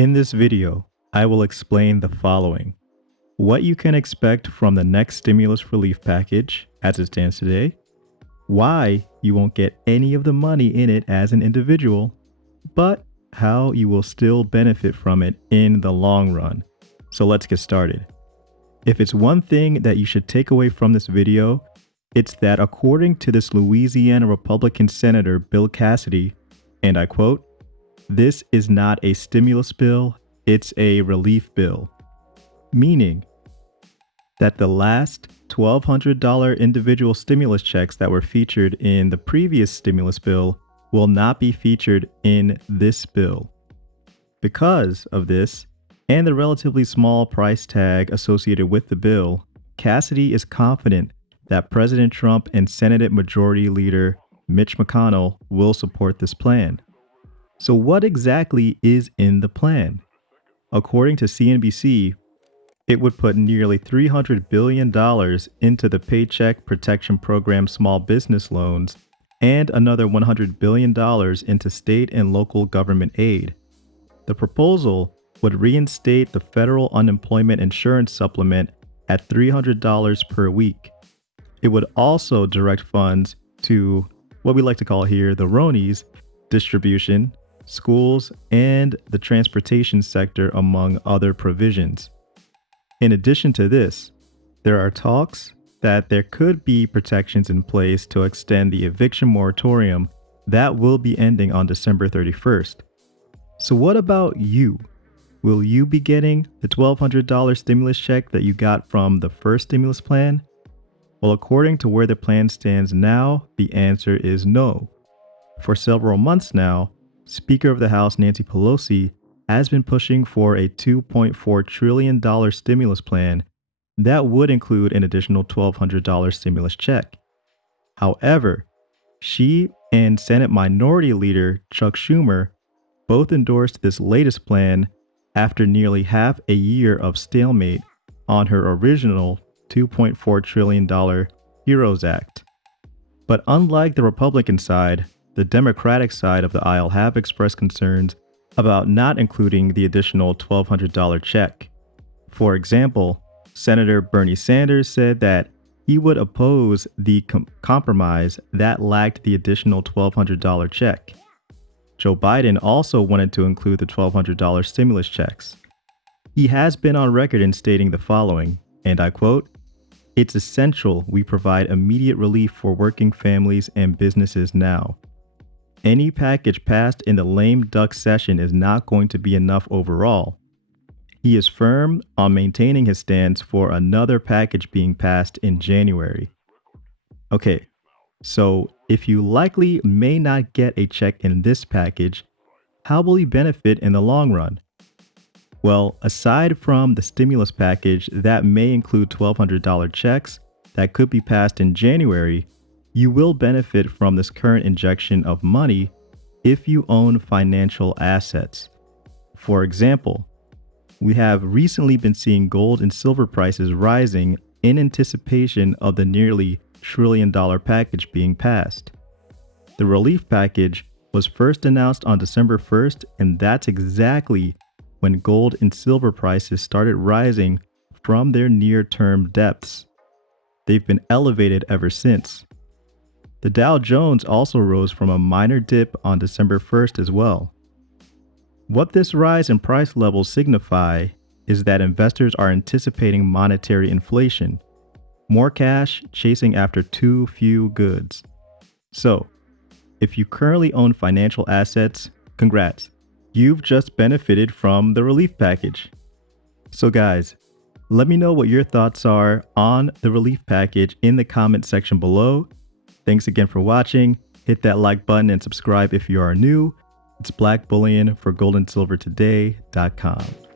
In this video, I will explain the following: what you can expect from the next stimulus relief package as it stands today, why you won't get any of the money in it as an individual, but how you will still benefit from it in the long run. So let's get started. If it's one thing that you should take away from this video, it's that according to this Louisiana Republican Senator Bill Cassidy, and I quote, "This is not a stimulus bill, it's a relief bill." Meaning that the last $1,200 individual stimulus checks that were featured in the previous stimulus bill will not be featured in this bill. Because of this, and the relatively small price tag associated with the bill, Cassidy is confident that President Trump and Senate Majority Leader Mitch McConnell will support this plan. So what exactly is in the plan? According to CNBC, it would put nearly $300 billion into the Paycheck Protection Program small business loans and another $100 billion into state and local government aid. The proposal would reinstate the federal unemployment insurance supplement at $300 per week. It would also direct funds to what we like to call here the Ronies, distribution, schools, and the transportation sector, among other provisions. In addition to this, there are talks that there could be protections in place to extend the eviction moratorium that will be ending on December 31st. So what about you? Will you be getting the $1,200 stimulus check that you got from the first stimulus plan? Well, according to where the plan stands now, the answer is no. For several months now, Speaker of the House Nancy Pelosi has been pushing for a $2.4 trillion stimulus plan that would include an additional $1,200 stimulus check. However, she and Senate Minority Leader Chuck Schumer both endorsed this latest plan after nearly half a year of stalemate on her original $2.4 trillion HEROES Act. But unlike the Republican side, the Democratic side of the aisle have expressed concerns about not including the additional $1,200 check. For example, Senator Bernie Sanders said that he would oppose the compromise that lacked the additional $1,200 check. Joe Biden also wanted to include the $1,200 stimulus checks. He has been on record in stating the following, and I quote, "It's essential we provide immediate relief for working families and businesses now. Any package passed in the lame duck session is not going to be enough overall." He is firm on maintaining his stance for another package being passed in January. Okay, so if you likely may not get a check in this package, how will you benefit in the long run? Well, aside from the stimulus package that may include $1,200 checks that could be passed in January, you will benefit from this current injection of money if you own financial assets. For example, we have recently been seeing gold and silver prices rising in anticipation of the nearly $1 trillion package being passed. The relief package was first announced on December 1st, and that's exactly when gold and silver prices started rising from their near-term depths. They've been elevated ever since. The Dow Jones also rose from a minor dip on December 1st as well. What this rise in price levels signify is that investors are anticipating monetary inflation, more cash chasing after too few goods. So, if you currently own financial assets, congrats. You've just benefited from the relief package. So guys, let me know what your thoughts are on the relief package in the comment section below. Thanks again for watching. Hit that like button and subscribe if you are new. It's Black Bullion for goldandsilvertoday.com.